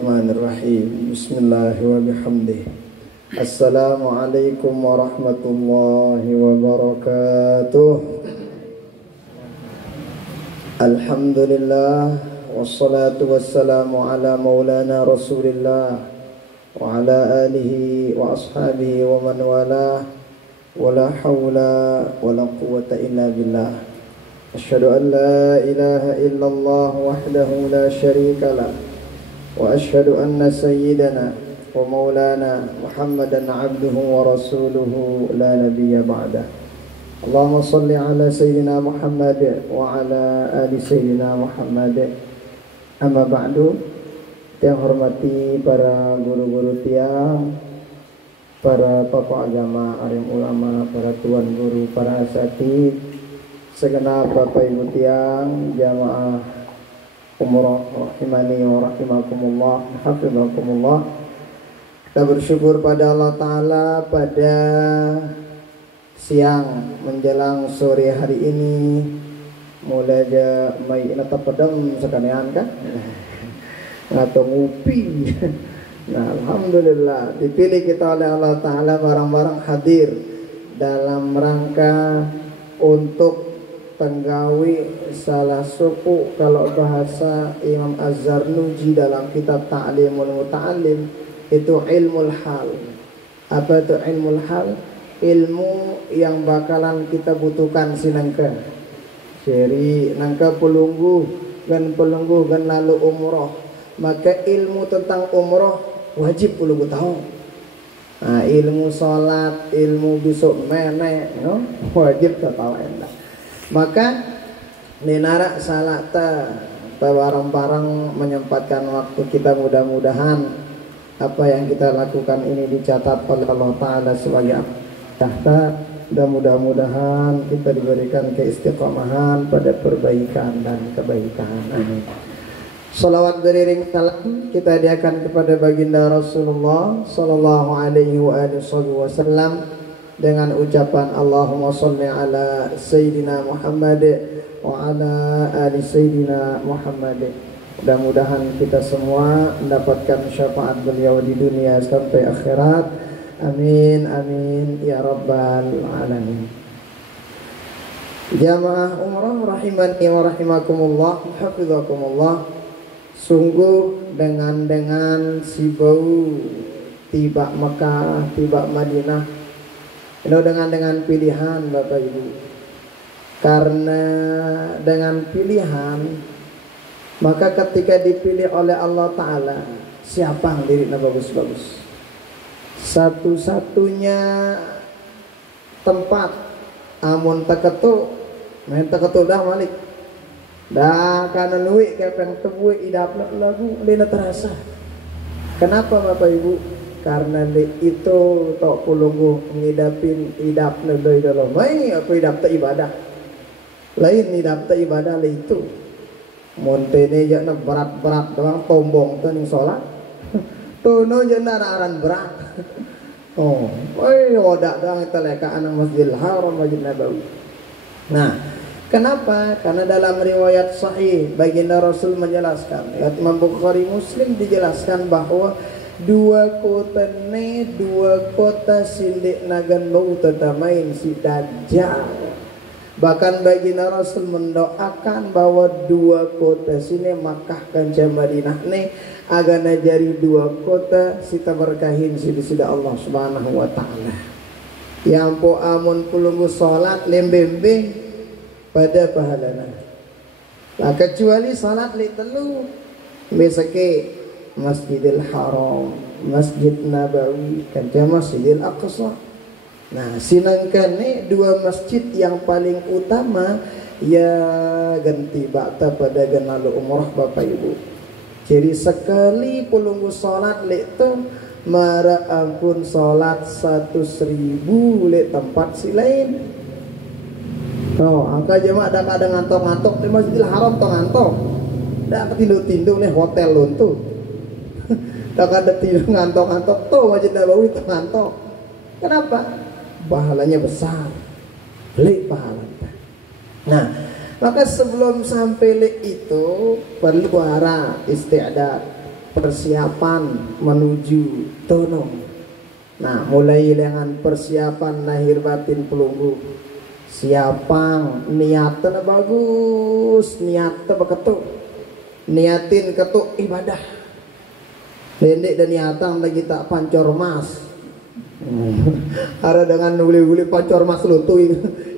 Bismillahirrahmanirrahim. Bismillah wa bihamdih. Assalamualaikum warahmatullahi wabarakatuh. Alhamdulillah wassalatu wassalamu ala maulana Rasulillah wa ala alihi wa ashabihi wa man walah. Wala hawla wala quwwata illa billah. Asyhadu an la ilaha illallah wahdahu la syarika lah. Wa asyhadu anna sayyidana wa maulana Muhammadan abduhu wa rasuluhu la nabiyya ba'dah. Allahumma salli ala sayyidina Muhammad wa ala ali sayyidina Muhammad. Amma ba'du. Yang hormati para guru-guru tiang, para tokoh agama, alim ulama, para tuan guru, para asatidz, segenap Bapak Ibu tiang, jamaah umroh rahimani wa rahimakumullah, hafizakumullah. Kita bersyukur pada Allah Ta'ala pada siang menjelang sore hari ini mulai aja mai nata pedang sekalian kan atau ngopi. Nah, alhamdulillah dipilih kita oleh Allah Ta'ala barang-barang hadir dalam rangka untuk penggawi salah suku, kalau bahasa Imam Az-Zarnuji dalam kitab Ta'limul Muta'allim itu ilmul hal. Apa itu ilmul hal? Ilmu yang bakalan kita butuhkan sinangka. Jadi nangka pelunggu gan lalu umroh, maka ilmu tentang umroh wajib pelunggu tahu. Nah, ilmu salat, ilmu besok menek, no? Wajib tahu endah. Maka ninara salata barang-barang menyempatkan waktu kita, mudah-mudahan apa yang kita lakukan ini dicatat oleh Allah Ta'ala sebagai tahta, dan mudah-mudahan kita diberikan keistiqomahan pada perbaikan dan kebaikan. Amin. Salawat beriring salam kita hadiahkan kepada baginda Rasulullah sallallahu alaihi wasallam dengan ucapan Allahumma sholli ala Sayyidina Muhammad wa ala ali Sayyidina Muhammad. Mudah-mudahan kita semua mendapatkan syafaat beliau di dunia sampai akhirat. Amin amin ya rabbal alamin. Jamaah umrah rahimani wa rahimakumullah, hafizakumullah. Sungguh dengan si bau tiba Mekah, tiba Madinah, dengan pilihan Bapak Ibu. Karena dengan pilihan, maka ketika dipilih oleh Allah Ta'ala, siapa yang dirinya bagus-bagus, satu-satunya tempat amun teketu main teketu dah malik dah kana nuwi kepeng tebuih idap lagu lina terasa. Kenapa Bapak Ibu? Karena itu tok pulunggu ngidapin idap nedoi dalam mai apa idap ta ibadah lain idap ta ibadah le itu montene jana berat-berat doang tombong teh ning salat tono jana aran berat. Oh oi odak doang eta leka anang Masjidil Haram, Masjid Nabawi. Nah, kenapa? Karena dalam riwayat sahih baginda Rasul menjelaskan, riwayat Imam Bukhari Muslim dijelaskan bahwa dua kota sindik nagan bau tetamain si Dajjal. Bahkan baginda Rasul mendoakan bahwa dua kota sini Makkah dan Madinah nih agana jari dua kota sita berkahin sida Allah Subhanahu wa Ta'ala. Yang po amun pulungu salat lembembe pada pahalana. Nah, kecuali salat li telu besake Masjidil Haram, Masjid Nabawi, kan Masjidil Aqsa. Nah, sinangkan nih dua masjid yang paling utama ya ganti bakta pada genalu umrah Bapak Ibu. Jadi sekali pulunggu salat itu mara ampun salat 100.000 le tempat si lain. Oh, angka jemaah ada ngantok-ngantok di Masjidil Haram to ngantok. Dak tindu-tindu nih hotel luntu. Tak ada tidur ngantok-ngantok tuh Masjid Nabawi tuh ngantok. Kenapa? Pahalanya besar. Beli pahalanya. Nah, maka sebelum sampai itu perlu isti'dad. persiapan menuju tono. Nah, mulai dengan persiapan lahir batin pelunggu. Siapang niatnya bagus, niatnya beketuk. Niatin ketuk ibadah. Lendek dan niatan lagi tak pancor mas. Ada dengan uli-uli pancor mas lu tuh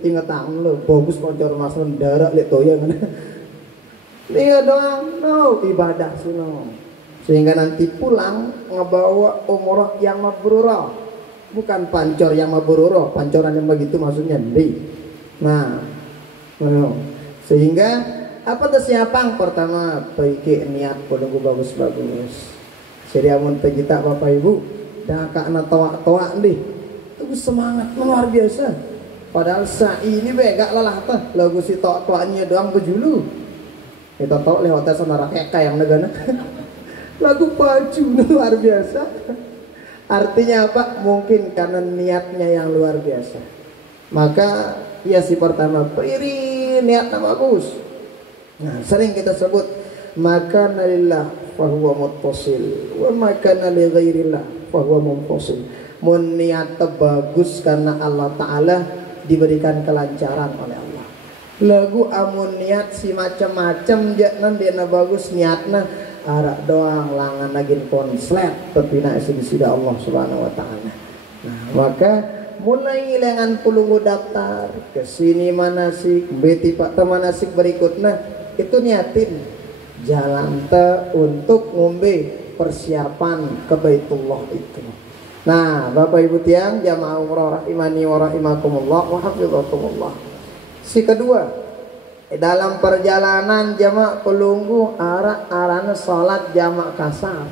ingat lo, bagus pancor mas lu darah lihat toya kan. Iya doang, no ibadah suno. Sehingga nanti pulang ngebawa umroh yang mabrurah, bukan pancor yang mabrurah, pancoran yang begitu maksudnya di. Nah, sehingga apa tuh siapang pertama pergi niat penunggu bagus-bagus. Jadi amun kita bapak ibu, dah kakna toak-toak nih, itu semangat luar biasa. Padahal ini begak lelah tah, lagu si toak-toaknya doang bejulu. Kita tahu lewat sana rakyat yang negara. Lagu baju luar biasa. Artinya apa? Mungkin karena niatnya yang luar biasa. Maka ya si pertama piri niatnya bagus. Nah, sering kita sebut makana lillah fahuwa muttasil wa makana li ghairillah fahuwa munfasil. Mun niatnya bagus karena Allah Ta'ala diberikan kelancaran oleh Allah. Lagu amun niat si macam-macam jangan dia bagus niatnya arak doang langan lagi konslet pepina sida Allah Subhanahu wa taala. Nah, maka mulai lengan pulungu daftar ke sini manasik beti pak manasik berikutnya itu niatin jalan te untuk ngombe persiapan ke Baitullah itu. Nah, Bapak Ibu tiang jamaah umroh rahimani wa rahimakumullah wa hafizakumullah. Si kedua, dalam perjalanan jamak pelunggu arana salat jamak kasar.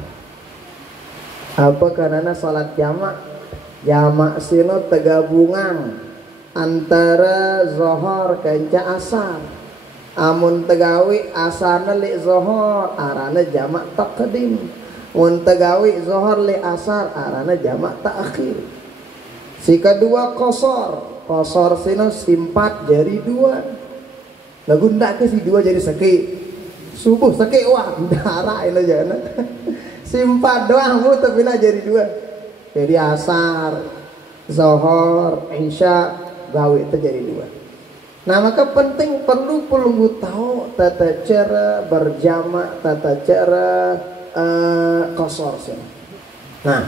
Apa karena salat jamak sino tegabungan antara zohor kenca asar. Amun tegawi asarna li zohor arana jamak taqdim. Mun tegawi zohor li asar arana jamak ta'khir. Si kedua kosor sino simpat jari dua. Lagu ndak ke si dua jadi sakit subuh sakit wah darah ini aja simpat doang mu tapi lah jadi dua jadi asar zohor isya gawe itu jadi dua. Nah maka penting perlu tahu tata cara berjamaah tata cara kosor sini. Nah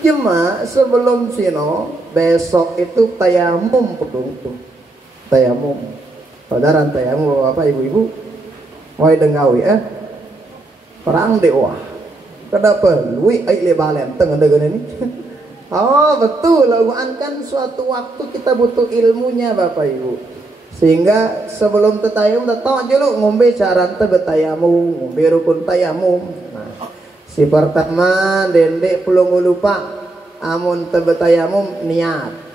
jemaah sebelum sino besok itu tayamum perlu tayamum. Saudara tayamum apa ibu-ibu mau dengawi perang dewa kenapa lui ai lebalen tengah dengan ini. Oh betul laguan kan suatu waktu kita butuh ilmunya Bapak Ibu, sehingga sebelum tetayamum tahu aja lo ngombe cara betayamum ngombe rukun tayamum. Nah, si pertama dendek pulung lupa amun betayamum niat.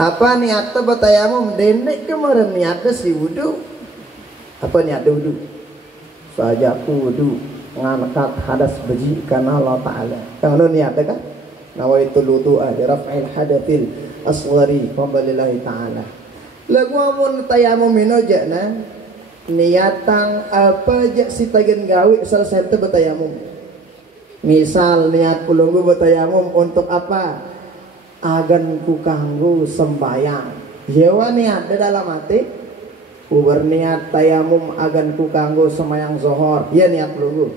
Apa niatnya betayamum dendek kemarin niatnya si wudu. Apa niatnya wudu? Saja wudu ngangkat hadas beji karena Allah Ta'ala. Yang itu niatnya kan? Nawaitul wudu'a li raf'il hadatsil asghari qabilillahi ta'ala. Lagu amun tayamum minoja na niatang apa aja si tagen gawe selesai itu betayamum. Misal niat pulunggu betayamum untuk apa? Agan ku kanggo sembayang. Jewa niat di dalam hati ku berniat tayamum agan ku kanggo sembayang zohor. Ya niat pelunggu.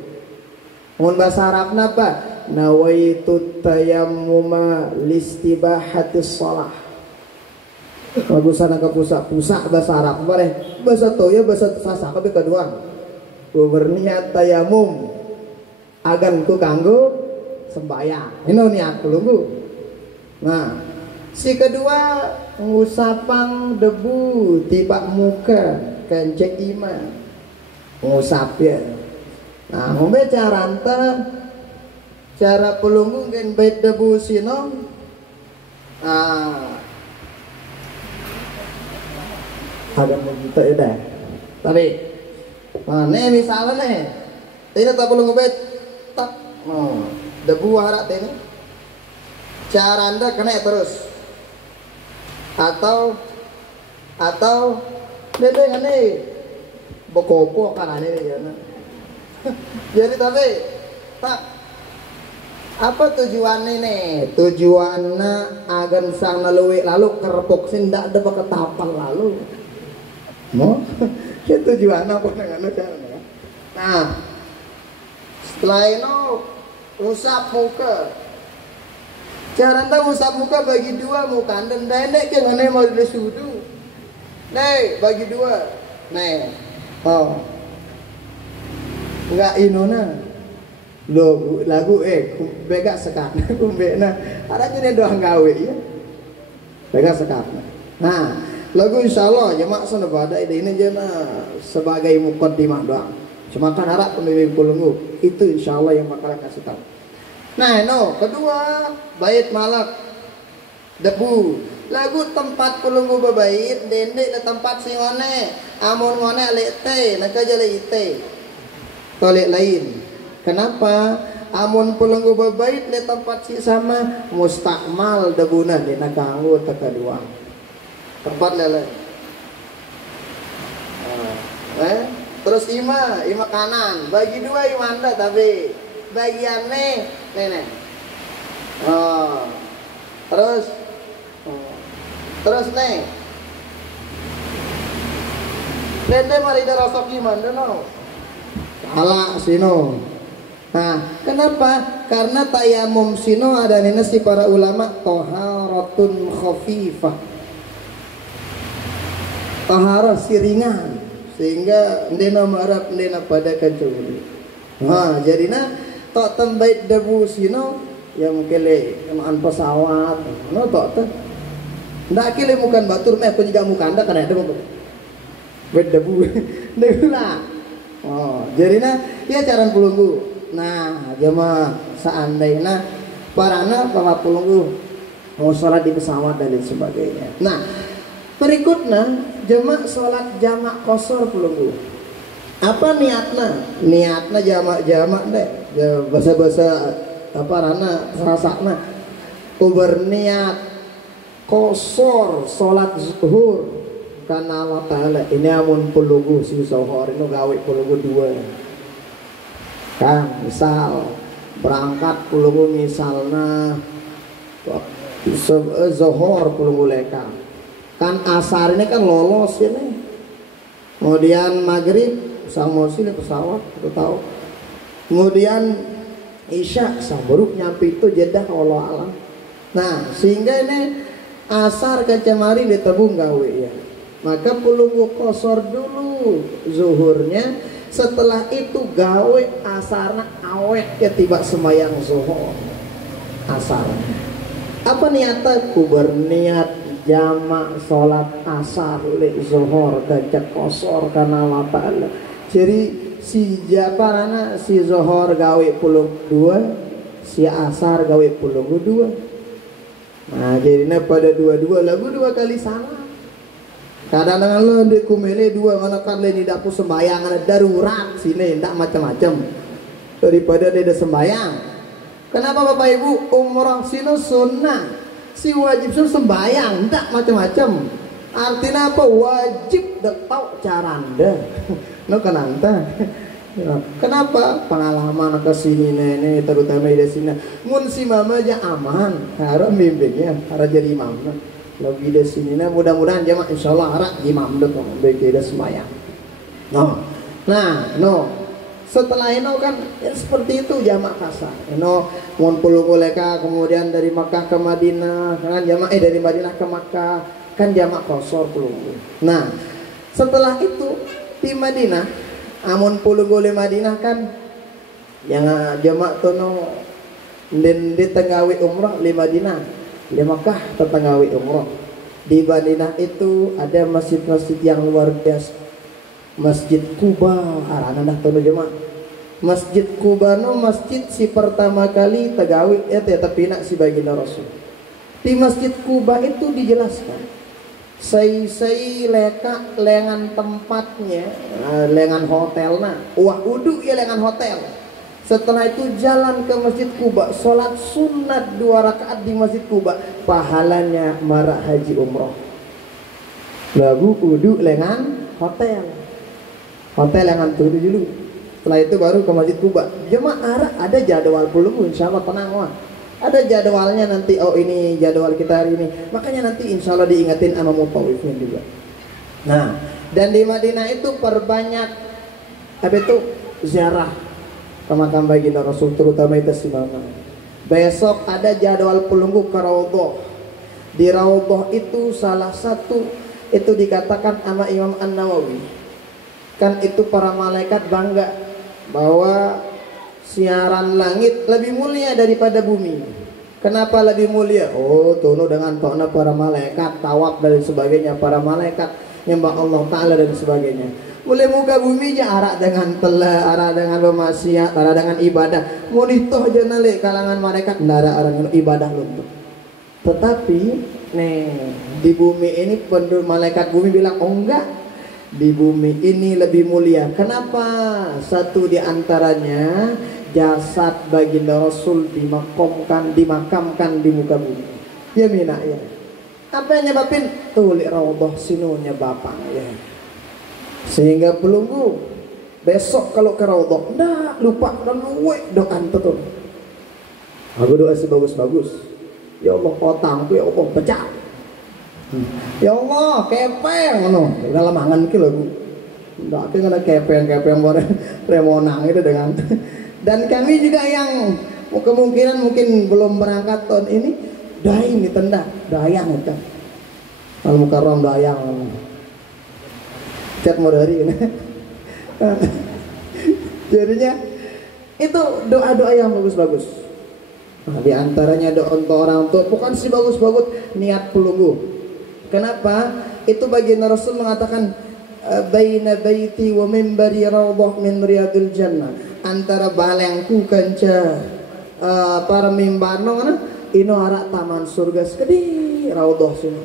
Mun bahasa Arabna apa? Nawaitu tayammuma listibahatis shalah. Bagusana ke pusat bahasa Arab bareh. Bahasa toya bahasa sasa kabeh kedua. Ku berniat tayamum agan ku kanggo sembayang. Ini niat pelunggu. Nah, si kedua ngusapang debu tiba muka kencek iman ngusap ya. Nah, ngombe cara pelunggu ngen bait debu sino. Ada begitu ya dah. Tapi, nih misalnya nih, tidak tak pelunggu bait tak, debu harap ini. Cara anda kena terus atau beda nih bokopo kan ini ya. Jadi tapi tak apa tujuannya nih? Tujuannya agan sang lalu kerepok sindak ada pakai tapal lalu. Mau? Ya tujuannya apa dengan caranya? Nah, setelah itu usap muka. Cara anda usap muka bagi dua muka anda nenek ke mana mau disudu. Nih bagi dua. Nih, oh, enggak inona. Lagu bega sekat kumbena ada jenis doang gawe ya bega sekat. Nah lagu insyaallah jemaah sana pada ini jena sebagai mukaddimah doang cuma kan harap pemimpin kulungu itu insyaallah yang bakal kasih tahu. Nah no kedua bait malak debu lagu tempat kulungu bebait dendek na tempat singone amun ngone alek teh nak jale ite tolek lain. Kenapa? Amun pulunggu bebait di tempat si sama mustakmal debuna di nakanggu teka dua tempat lele. Terus ima kanan bagi dua imanda tapi bagiannya nenek. Terus nih. Dende mari darasok gimana no? Salah sino. Nah, kenapa? Karena tayamum sino ada nina si para ulama toharatun khafifah. Taharah siringan sehingga ndena marap ndena pada kancuri. Nah, jadinya tok tembait debu sino yang kele kemaan pesawat. No tok teh. Ndak kele bukan batur meh aku juga muka anda kana ada debu. Debu lah. Oh, jadinya ya cara pulunggu. Nah, jemaah seandainya parana bawa pulunggu mau sholat di pesawat dan lain sebagainya. Nah, berikutnya jemaah sholat jamak kosor pulunggu. Apa niatnya? Niatnya jamak deh. Bahasa-bahasa apa rana serasakna. Ku berniat kosor sholat zuhur karena Allah Ta'ala ini amun pulunggu si zuhur ini gawe pulunggu dua. Kan misal berangkat pulunggu misalnya zuhur pulunggu leka kan asar ini kan lolos ini kemudian maghrib sang mosi di pesawat kita tahu kemudian isya sang buruk nyampe itu jedah Allah alam. Nah sehingga ini asar kecemari ditebung gawe ya maka pulunggu kosor dulu zuhurnya. Setelah itu gawe asarna awet ya tiba semayang zuhur asar. Apa niatnya? Ku berniat jamak sholat asar le zuhur kecek kosor karena Allah Ta'ala. Jadi si japarana si zuhur gawe pulung dua, si asar gawe pulung dua. Nah jadinya pada dua-dua lagu dua kali salah. Kadang-kadang lo di kumene dua mana kan le tidak pun sembayang ada darurat sini tidak macam-macam daripada dia sembayang. Kenapa Bapak Ibu umrah sini sunnah si wajib sunnah sembayang tidak macam-macam. Artinya apa wajib dak tahu cara anda. No kenanta. Kenapa pengalaman ke sini nenek terutama di sini mun si mama aja aman harap bimbingnya harap jadi imam. Lebih dari sini nah mudah-mudahan jemaah insyaallah harap imam dek beda semayang. No. Setelah itu kan ya seperti itu jamaah kasar. Mun puluh leka kemudian dari Makkah ke Madinah kan jamaah dari Madinah ke Makkah kan jamaah kosor puluh. Nah, setelah itu di Madinah amun puluh Madinah kan yang jamaah tono dan di Tenggawi umrah di Madinah di Makkah Tenggawi umrah. Di Madinah itu ada masjid-masjid yang luar biasa. Masjid Kuba, arana dah tono jemaah. Masjid Kuba no masjid si pertama kali Tegawi tapi nak si baginda Rasul. Di Masjid Kuba itu dijelaskan. Sei leka lengan tempatnya, lengan hotelnya. Wah uduk ya lengan hotel. Setelah itu jalan ke Masjid Kuba, sholat sunat 2 rakaat di Masjid Kuba, pahalanya marah haji umroh. Lagu uduk lengan hotel. Hotel yang tuh dulu. Setelah itu baru ke Masjid Kuba. Jemaah ada jadwal pelunggu, insya Allah tenang wah. Ada jadwalnya nanti, oh ini jadwal kita hari ini. Makanya nanti insya Allah diingatin sama mutawifnya juga. Nah, dan di Madinah itu perbanyak apa itu ziarah ke makam baginda Rasul, terutama itu si mama. Besok ada jadwal pelunggu ke Raudhah. Di Raudhah itu salah satu itu dikatakan sama Imam An-Nawawi. Kan itu para malaikat bangga bahwa siaran langit lebih mulia daripada bumi. Kenapa lebih mulia? Oh, tunu dengan tokna para malaikat, tawaf dan sebagainya, para malaikat nyembah Allah Ta'ala dan sebagainya. Mulai muka bumi aja arak dengan telah, arak dengan bermaksiat, arak dengan ibadah. Munitoh aja nalik kalangan malaikat ndara orang ibadah luntur. Tetapi nih di bumi ini penduduk malaikat bumi bilang oh enggak. Di bumi ini lebih mulia. Kenapa? Satu di antaranya jasad baginda Rasul dimakamkan di muka bumi. Ya mina ya. Apa yang nyebabin? Tulik Raudhah sinunya bapak ya. Sehingga pelunggu besok kalau ke Raudhah ndak lupa dan luwe doan betul. Aku doa sebagus-bagus. Ya Allah potang tuh ya Allah pecah. Ya Allah kepeng no dalam mangan ki lagu ndak kena kepeng more remonang itu dengan dan kami juga yang kemungkinan mungkin belum berangkat tahun ini daing ditendang dayang kan al mukarram dayang cat modari ini jadinya itu doa-doa yang bagus-bagus. Nah, di antaranya doa untuk orang tua bukan sih bagus-bagus niat pelunggu. Kenapa? Itu baginda Rasul mengatakan baina baiti wa minbari raudhah min riyadil jannah. Antara balengku kanca para mimbarno kana ino arak taman surga sekedi raudhah sini.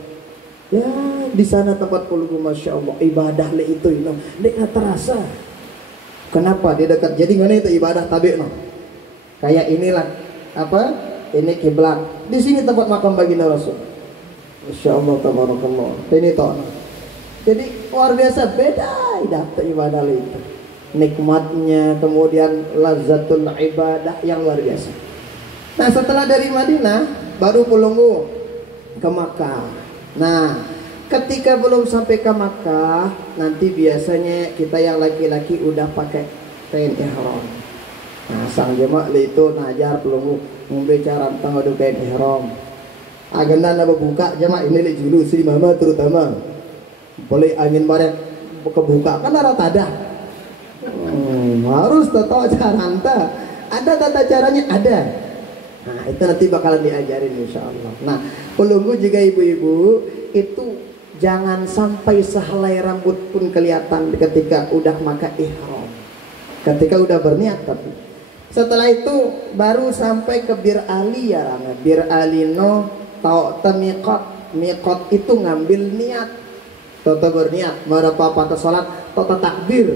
Ya, di sana tempat pelunggu Masya Allah ibadah le itu ino. Nek terasa. Kenapa? Di dekat jadi ngene itu ibadah tabi no. Kayak inilah apa? Ini kiblat. Di sini tempat makam baginda Rasul. Masya Allah tabarakallah. Ini toh. Jadi luar biasa beda ibadah itu. Nikmatnya kemudian lazatul ibadah yang luar biasa. Nah setelah dari Madinah baru pelunggu ke Makkah. Nah ketika belum sampai ke Makkah nanti biasanya kita yang laki-laki udah pakai kain ihram. Nah sang jemaah itu najar pelunggu membicara tentang kain ihram. Agenda nak buka jemaah ini le julu si mama terutama boleh angin barat kebuka kan ada tada harus tahu cara ada tata caranya ada. Nah itu nanti bakalan diajarin insya Allah. Nah pelunggu juga ibu-ibu itu jangan sampai sehelai rambut pun kelihatan ketika udah maka ihram, ketika udah berniat. Tapi setelah itu baru sampai ke Bir Ali ya Rama. Bir Ali no tau temiqat, miqat itu ngambil niat, toto berniat, berapa patah salat, toto takbir.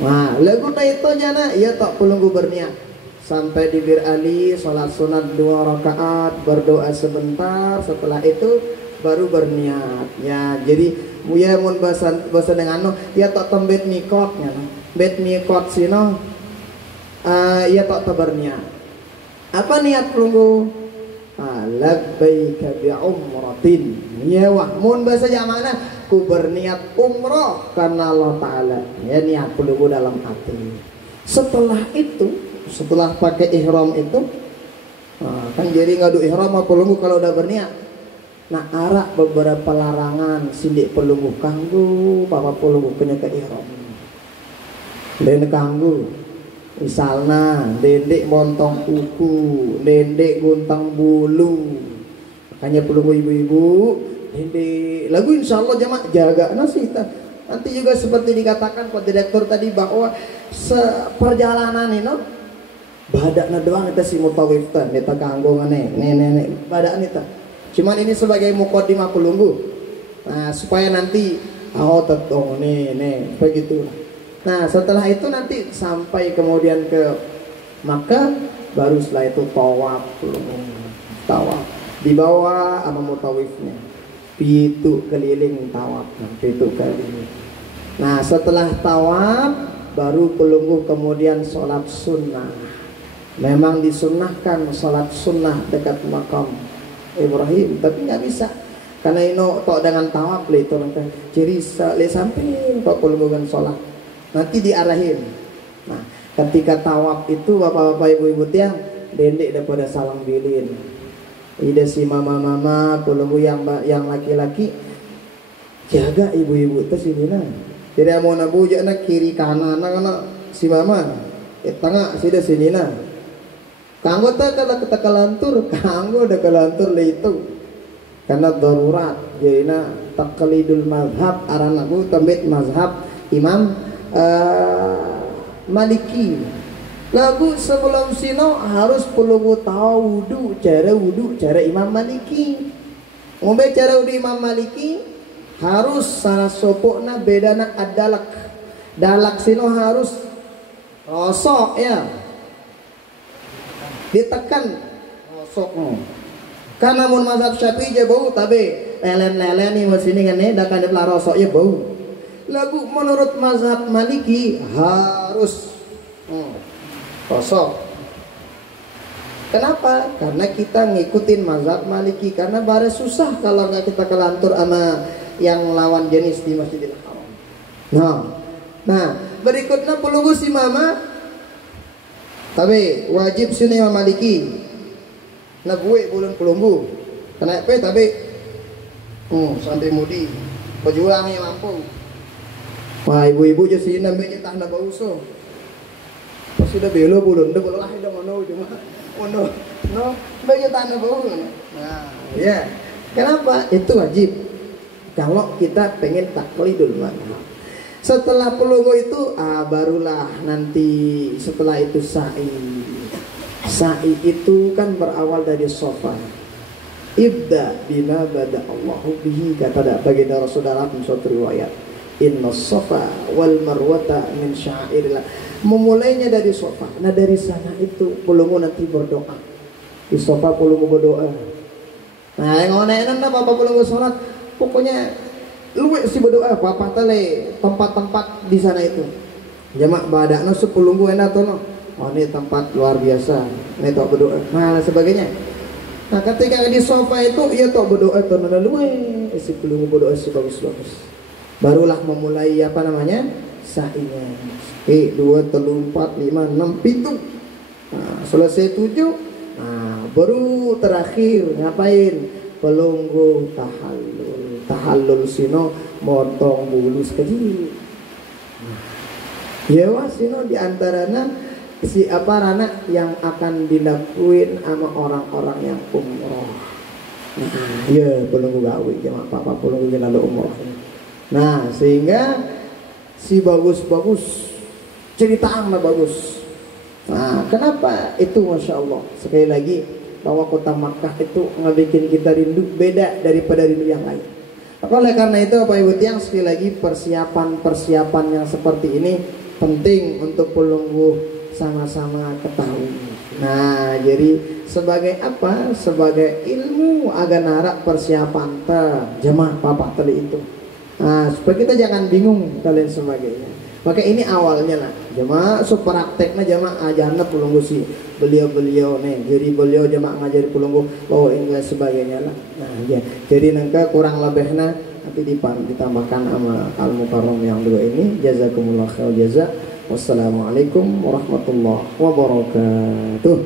Nah, lagu itu jana, ya tak pelunggu berniat. Sampai di Bir Ali, salat sunat 2 rakaat, berdoa sebentar, setelah itu baru berniat. Ya, jadi ya mun bahasa dengan no, ya tak tembet miqatnya, bet miqat sino, ya tak berniat. Apa niat pelunggu? Labbaika bi umratin. Ya wah mun bahasa mana ku berniat umrah karena Allah Ta'ala. Ya niat pelunggu dalam hati. Setelah itu, setelah pakai ihram itu kan jadi ngadu ihram apa pelunggu kalau udah berniat. Nah arak beberapa larangan sindik pelunggu kanggu papa pelunggu kena ke ihram. Dan kanggu misalnya dendek montong kuku, dendek guntang bulu. Makanya pelunggu ibu-ibu dendek lagu insya Allah jemaah jaga nasi. Nanti juga seperti dikatakan Pak Direktur tadi bahwa seperjalanan ini badak doang kita si mutawif ta neta kanggo ngene nenek badak neta. Cuman ini sebagai mukadimah pelunggu. Nah, supaya nanti tetong nih begitu. Nah setelah itu nanti sampai kemudian ke Makkah baru setelah itu tawaf dibawa sama mutawifnya pitu keliling tawaf pitu keliling. Nah setelah tawaf baru pelunggu kemudian sholat sunnah. Memang disunnahkan sholat sunnah dekat makam Ibrahim, tapi nggak bisa karena ino tok dengan tawaf le itu nanti ciri le samping tok pelungguan sholat nanti diarahin. Nah ketika tawaf itu bapak-bapak ibu-ibu tiang dendek daripada salam bilin. Ida si mama-mama pelunggu yang laki-laki jaga ibu-ibu itu sini nah. Jadi mau nabu nak kiri kanan nak si mama tengah sida sini nah. Kanggo tak kalau kita kelantur, kanggo udah kelantur le itu karena darurat. Jadi taqlidul mazhab aranaku tambit mazhab Imam Maliki. Lagu sebelum sino harus perlu tahu wudu cara Imam Maliki. Ngombe cara wudu Imam Maliki harus salah sopokna bedana adalak. Dalak sino harus rosok ya. Ditekan rosoknya. Karena mun mazhab Syafi'i je bau tabe lelen-lelen nih masini kan dah kan belah rosok ya bau. Lagu menurut mazhab Maliki harus rosok. Kenapa? Karena kita ngikutin mazhab Maliki. Karena bare susah kalau nggak kita kelantur sama yang lawan jenis di Masjidil Haram. Nah berikutnya pelunggu si mama. Tapi wajib sini Imam Maliki. Nah gue bulan pelunggu. Kenapa? Tapi sampai mudi. Pejuang yang mampu. Wah ibu-ibu je sini namanya tak nak bauso. Pas sudah belo bulan, dah belah dah mana cuma. No, banyak tak nak bau. Nah, ya. Kenapa? Itu wajib. Kalau kita pengen taklidul mazhab. Setelah pelunggu itu barulah nanti setelah itu sa'i. Sa'i itu kan berawal dari sofa. Ibda bina bada Allahu bihi, kata baginda Rasulullah dalam suatu riwayat. Inna sofa wal marwata min syairillah. Memulainya dari sofa. Nah dari sana itu pelunggu nanti berdoa. Di sofa pelunggu berdoa. Nah yang ngonenan lah bapak pelunggu sholat. Pokoknya luwek si berdoa apa tele tempat-tempat di sana itu. Jamak badakna sepelunggu enak tuh no. Oh ini tempat luar biasa. Ini tok berdoa. Nah sebagainya. Nah ketika di sofa itu ia tok berdoa tuh nana luwek si pelunggu berdoa si bagus-bagus. Barulah memulai apa namanya sa'inya. 2, 3, 4, 5, 6, 7. Nah, selesai 7. Nah baru terakhir ngapain? Pelunggu tahallul sino motong bulu sekecil. Ya wah sino diantaranya si apa rana yang akan dilakuin sama orang-orang yang umroh. Ya pelunggu gawe jamaah papa pelunggu lalu umroh. Nah sehingga si bagus-bagus cerita bagus. Nah kenapa itu masya Allah sekali lagi bahwa kota Makkah itu ngebikin kita rindu beda daripada rindu yang lain. Oleh karena itu Bapak Ibu tiang sekali lagi persiapan yang seperti ini penting untuk pelunggu sama-sama ketahui. Nah jadi sebagai apa? Sebagai ilmu agar narak persiapan jemaah papa tadi itu. Nah supaya kita jangan bingung dan lain sebagainya. Maka ini awalnya lah jemaah prakteknya jemaah ajarna pelunggu si beliau nih. Jadi beliau jemaah ngajari pelunggu ini dan sebagainya lah. Nah ya. Jadi nangka kurang lebihnya nanti ditambahkan sama al-mukarram yang dua ini. Jazakumullah khair jaza. Wassalamualaikum warahmatullahi wabarakatuh.